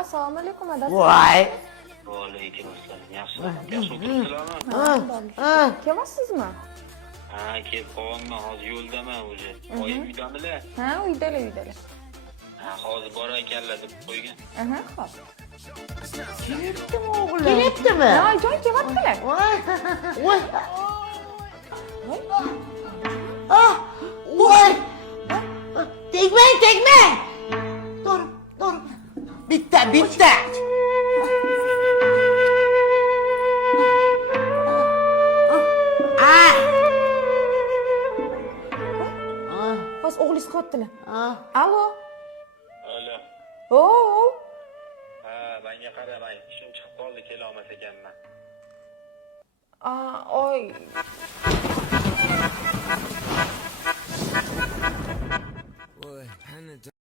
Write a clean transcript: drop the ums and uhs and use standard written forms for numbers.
Assalomu alaykum adasi. Voy. Alaykum assalom. Yaxshi o'tiribsizlarmi? Kelyapsizmi? Ha, kelib qolganman. Hozir yo'ldaman o'zi. Oyim uydamilar? Ha, uydalar. Ha, hozir bor ekanlar deb qo'ygan. Aha, xo'p. Kelibdimi o'g'lim? Kelibdimi? Ha, joy kelyaptilar. Voy. Ah, voy. Tegmang. Dur. Bitta. Hozir o'g'lingiz qilyaptilar. Alo. Alo. Oo. Ha, menga qaramang. Ishim chiqib qoldi, kela olmas ekanman. Oy.